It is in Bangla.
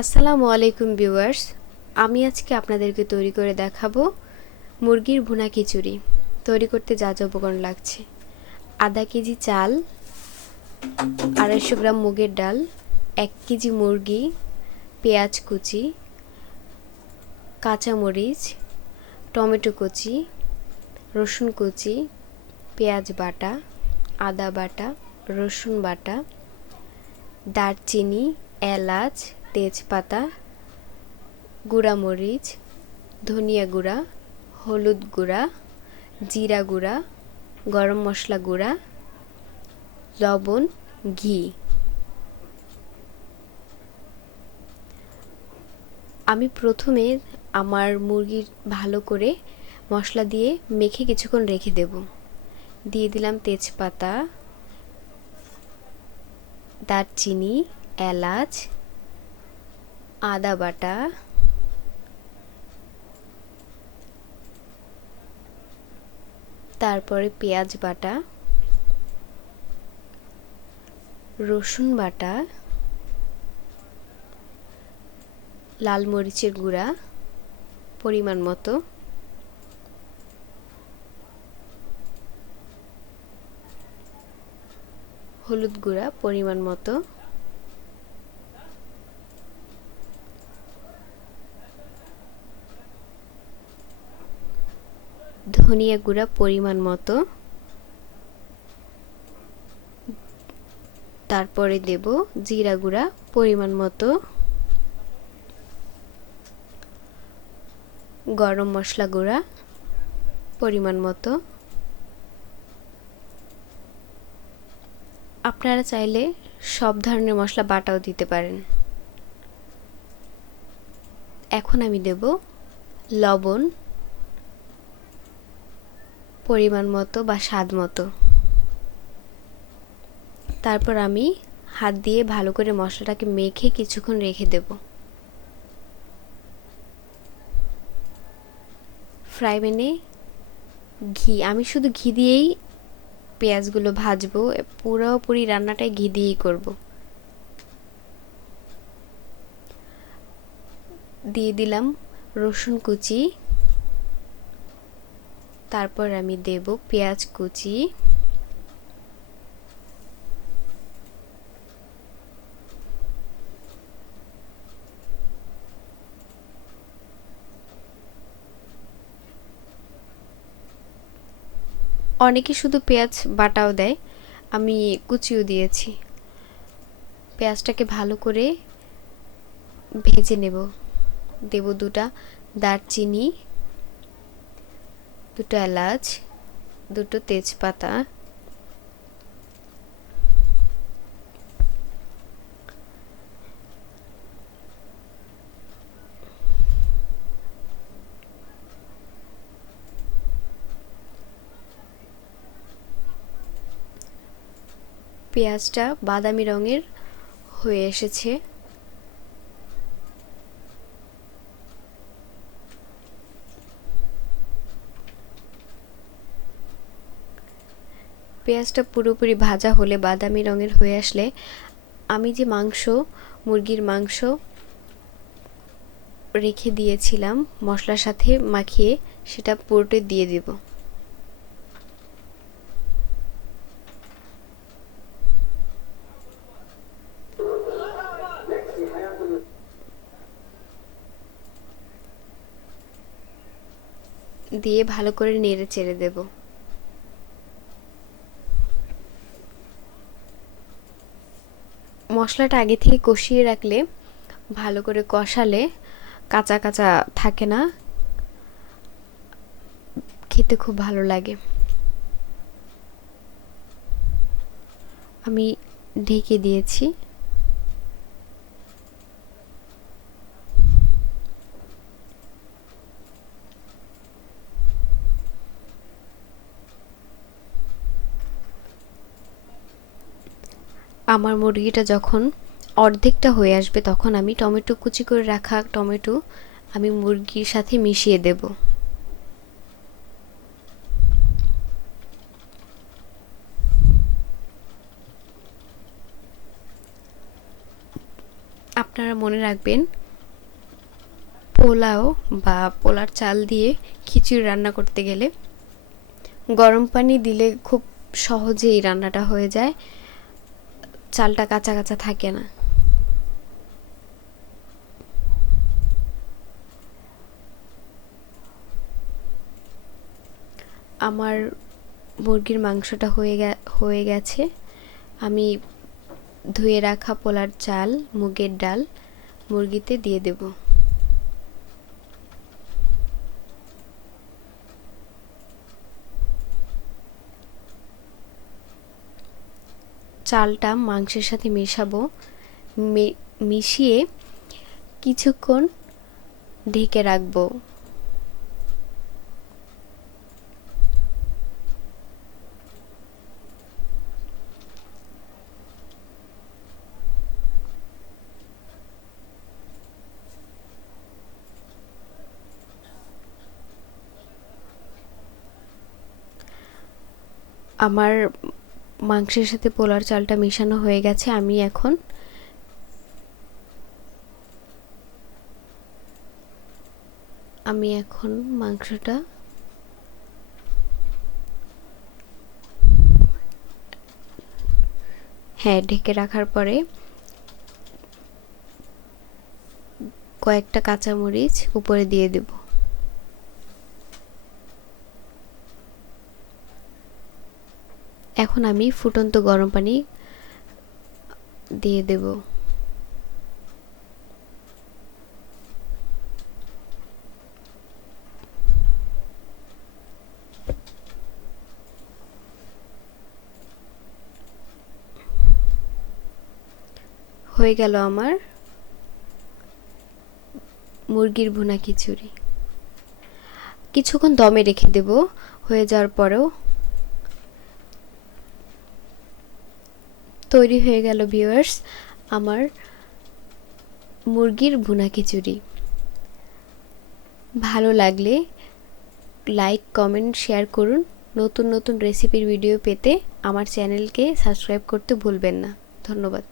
আসসালামু আলাইকুম ভিউয়ার্স, আমি আজকে আপনাদেরকে তৈরি করে দেখাবো মুরগির ভুনা খিচুড়ি। তৈরি করতে যা যা উপকরণ লাগছে। আধা কেজি চাল, আড়াইশো গ্রাম মুগের ডাল, এক কেজি মুরগি, পেঁয়াজ কুচি, কাঁচামরিচ, টমেটো কুচি, রসুন কুচি, পেঁয়াজ বাটা, আদা বাটা, রসুন বাটা, দারচিনি, এলাচ তেজপাতা গুঁড়ামরিচ ধনিয়া গুঁড়া, হলুদ গুঁড়া, জিরা গুঁড়া, গরম মশলা গুঁড়া, লবণ, ঘি। আমি প্রথমে আমার মুরগির ভালো করে মশলা দিয়ে মেখে কিছুক্ষণ রেখে দেব। দিয়ে দিলাম তেজপাতা, দারচিনি, এলাচ আদা বাটা, তারপরে পেঁয়াজ বাটা, রসুন বাটা, লাল মরিচের গুঁড়া পরিমাণ মতো। হলুদ গুঁড়া পরিমাণ মতো। ধনিয়া গুঁড়া পরিমাণ মতো। তারপরে দেব জিরা গুঁড়া পরিমাণ মতো। গরম মশলা গুঁড়া পরিমাণ মতো। আপনারা চাইলে সব ধরনের মশলা বাটাও দিতে পারেন। এখন আমি দেব লবণ পরিমাণ মতো বা স্বাদ মতো। তারপর আমি হাত দিয়ে ভালো করে মশলাটাকে মেখে কিছুক্ষণ রেখে দেব। ফ্রাই প্যানে ঘি, আমি শুধু ঘি দিয়েই পেঁয়াজগুলো ভাজবো পুরোপুরি রান্নাটাই ঘি দিয়েই করব। দিয়ে দিলাম রসুন কুচি তারপর আমি দেব পেঁয়াজ কুচি। অনেকে শুধু পেঁয়াজ বাটাও দেয়, আমি কুচিও দিয়েছি। পেঁয়াজটাকে ভালো করে ভেজে নেব। দেব দুটা দারচিনি দুটো এলাচ দুটো তেজপাতা পেঁয়াজটা বাদামি রঙের হয়ে এসেছে। পেঁয়াজটা পুরোপুরি ভাজা হলে বাদামি রঙের হয়ে আসলে আমি যে মাংস, মুরগির মাংস রেখে দিয়েছিলাম, মশলার সাথে মাখিয়ে সেটা পুরোটাই দিয়ে দেব। দিয়ে ভালো করে নেড়ে চেড়ে দেবো। মশলাটা আগে থেকে কষিয়ে রাখলে, ভালো করে কষালে কাঁচা কাঁচা থাকে না, খেতে খুব ভালো লাগে। আমি ঢেকে দিয়েছি। আমার মুরগিটা যখন অর্ধেকটা হয়ে আসবে তখন আমি টমেটো কুচি করে রাখা টমেটো আমি মুরগির সাথে মিশিয়ে দেব। আপনারা মনে রাখবেন, পোলাও বা পোলার চাল দিয়ে খিচুড়ি রান্না করতে গেলে গরম পানি দিলে খুব সহজেই রান্নাটা হয়ে যায়। চালটা কাঁচা কাঁচা থাকে না। আমার মুরগির মাংসটা হয়ে হয়ে গেছে। আমি ধুয়ে রাখা পোলার চাল, মুগের ডাল মুরগিতে দিয়ে দেব। চালটা মাংসের সাথে মেশাবো। মিশিয়ে কিছুক্ষণ ঢেকে রাখব। আমার মাংসের সাথে পোলার চালটা মেশানো হয়ে গেছে, আমি এখন আমি এখন মাংসটা হ্যাঁ ঢেকে রাখার পরে কয়েকটা কাঁচামরিচ উপরে দিয়ে দেবো। এখন আমি ফুটন্ত গরম পানি দিয়ে দেব। হয়ে গেল আমার মুরগির ভুনা খিচুড়ি। কিছুক্ষণ দমে রেখে দেব। হয়ে যাওয়ার পরেও তৈরি হয়ে গেল ভিউয়ার্স আমার মুরগির ভুনা খিচুড়ি। ভালো লাগলে লাইক কমেন্ট শেয়ার করুন। নতুন নতুন রেসিপির ভিডিও পেতে আমার চ্যানেলকে সাবস্ক্রাইব করতে ভুলবেন না। ধন্যবাদ।